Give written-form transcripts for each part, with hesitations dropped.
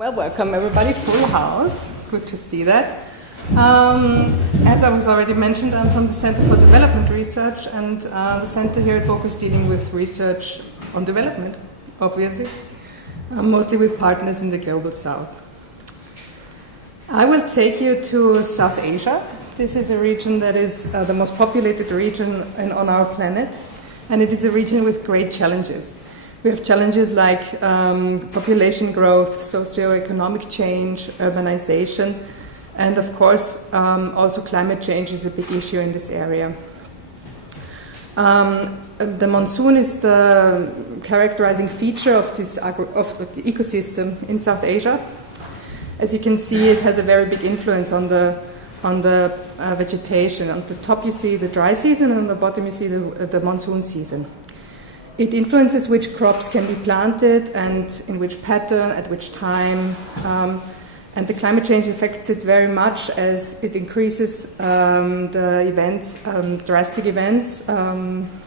Well, welcome everybody, full house, good to see that. As I was already mentioned, I'm from the Center for Development Research, and the center here at BOKU is dealing with research on development, obviously, mostly with partners in the Global South. I will take you to South Asia. This is a region that is the most populated region on our planet, and it is a region with great challenges. We have challenges like population growth, socio-economic change, urbanization, and of course also climate change is a big issue in this area. The monsoon is the characterizing feature of the ecosystem in South Asia. As you can see, it has a very big influence on the vegetation. On the top you see the dry season, and on the bottom you see the monsoon season. It influences which crops can be planted and in which pattern, at which time, and the climate change affects it very much as it increases the events, drastic events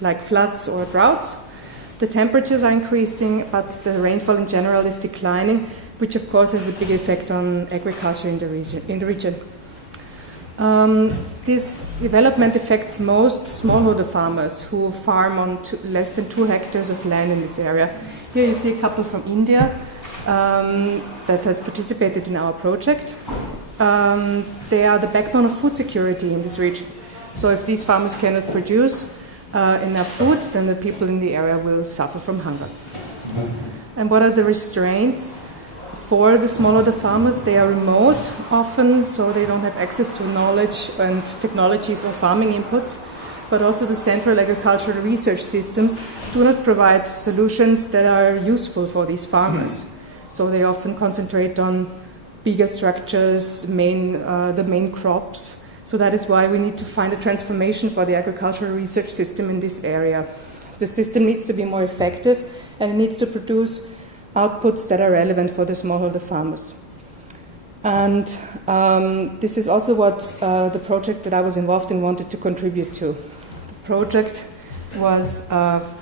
like floods or droughts. The temperatures are increasing, but the rainfall in general is declining, which of course has a big effect on agriculture in the region. This development affects most smallholder farmers who farm on less than 2 hectares of land in this area. Here you see a couple from India that has participated in our project. They are the backbone of food security in this region. So if these farmers cannot produce enough food, then the people in the area will suffer from hunger. And what are the restraints? For the smallholder farmers, they are remote often, so they don't have access to knowledge and technologies or farming inputs, but also the central agricultural research systems do not provide solutions that are useful for these farmers. So they often concentrate on bigger structures, the main crops. So that is why we need to find a transformation for the agricultural research system in this area. The system needs to be more effective, and it needs to produce outputs that are relevant for the smallholder farmers. And this is also what the project that I was involved in wanted to contribute to. The project was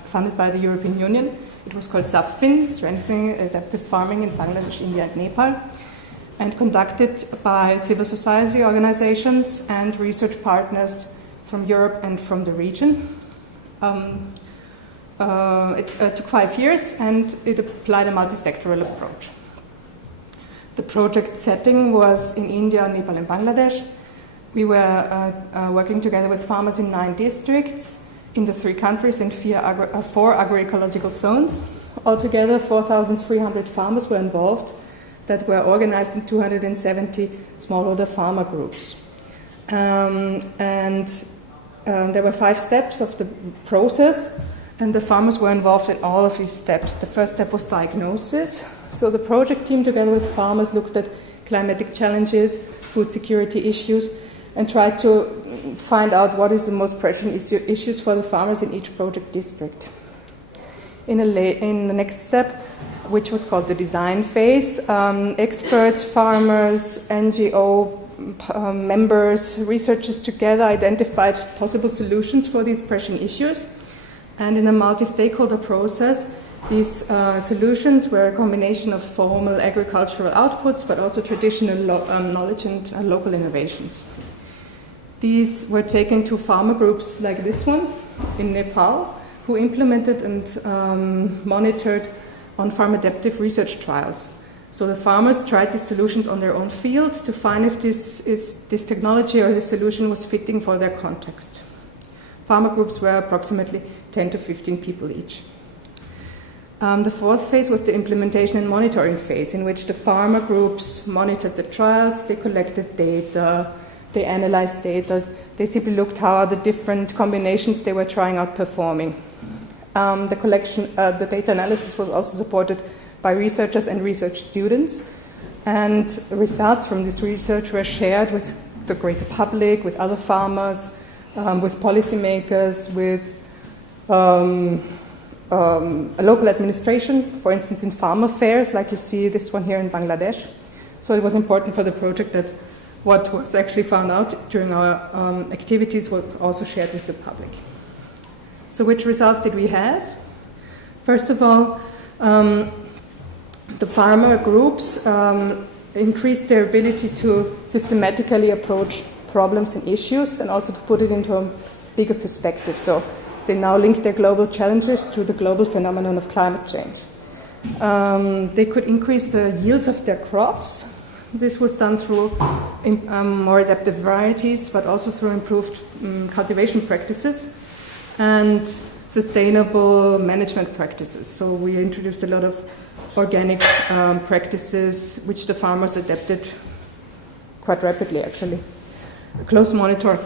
funded by the European Union. It was called SAF-BIN, Strengthening Adaptive Farming in Bangladesh, India and Nepal, and conducted by civil society organizations and research partners from Europe and from the region. It took 5 years, and it applied a multi-sectoral approach. The project setting was in India, Nepal, and Bangladesh. We were working together with farmers in 9 districts in the 3 countries and 4 agroecological zones. Altogether, 4,300 farmers were involved that were organized in 270 smallholder farmer groups. There were 5 steps of the process, and the farmers were involved in all of these steps. The first step was diagnosis. So the project team, together with farmers, looked at climatic challenges, food security issues, and tried to find out what is the most pressing issues for the farmers in each project district. In the next step, which was called the design phase, experts, farmers, NGO members, researchers together identified possible solutions for these pressing issues. And in a multi-stakeholder process, these solutions were a combination of formal agricultural outputs, but also traditional knowledge and local innovations. These were taken to farmer groups like this one in Nepal, who implemented and monitored on farm adaptive research trials. So the farmers tried these solutions on their own field to find if this technology or this solution was fitting for their context. Farmer groups were approximately 10 to 15 people each. The 4th phase was the implementation and monitoring phase, in which the farmer groups monitored the trials, they collected data, they analyzed data, they simply looked how the different combinations they were trying out performing. The data analysis was also supported by researchers and research students, and results from this research were shared with the greater public, with other farmers, with policymakers, with a local administration, for instance in farm affairs, like you see this one here in Bangladesh. So it was important for the project that what was actually found out during our activities was also shared with the public. So which results did we have? First of all, The farmer groups increased their ability to systematically approach problems and issues and also to put it into a bigger perspective. So they now link their global challenges to the global phenomenon of climate change. They could increase the yields of their crops. This was done through more adaptive varieties, but also through improved cultivation practices and sustainable management practices. So we introduced a lot of organic practices, which the farmers adapted quite rapidly, actually. A close monitor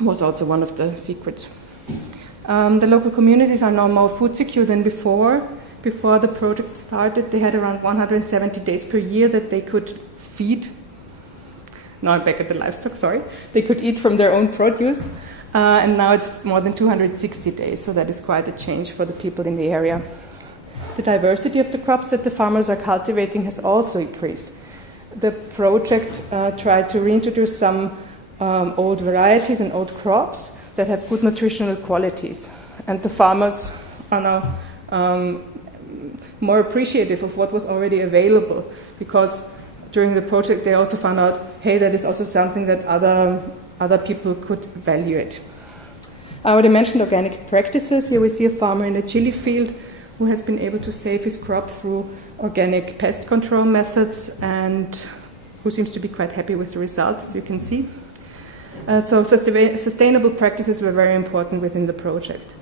was also one of the secrets. The local communities are now more food secure than before. Before the project started, they had around 170 days per year that they could feed. Now I'm back at the livestock, sorry. They could eat from their own produce, and now it's more than 260 days, so that is quite a change for the people in the area. The diversity of the crops that the farmers are cultivating has also increased. The project tried to reintroduce some old varieties and old crops that have good nutritional qualities, and the farmers are now more appreciative of what was already available, because during the project they also found out, hey, that is also something that other people could evaluate. I already mentioned organic practices. Here we see a farmer in a chili field who has been able to save his crop through organic pest control methods and who seems to be quite happy with the result, as you can see. So sustainable practices were very important within the project.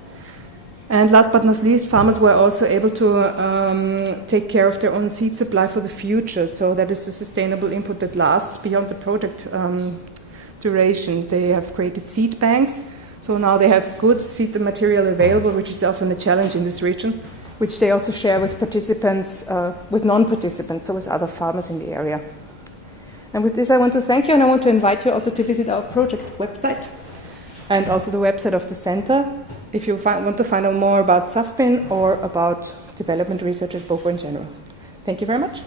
And last but not least, farmers were also able to take care of their own seed supply for the future. So that is a sustainable input that lasts beyond the project duration. They have created seed banks. So now they have good seed material available, which is often a challenge in this region, which they also share with participants, with non-participants, so with other farmers in the area. And with this, I want to thank you, and I want to invite you also to visit our project website and also the website of the center if you want to find out more about SAF-BIN or about development research at BOKU in general. Thank you very much.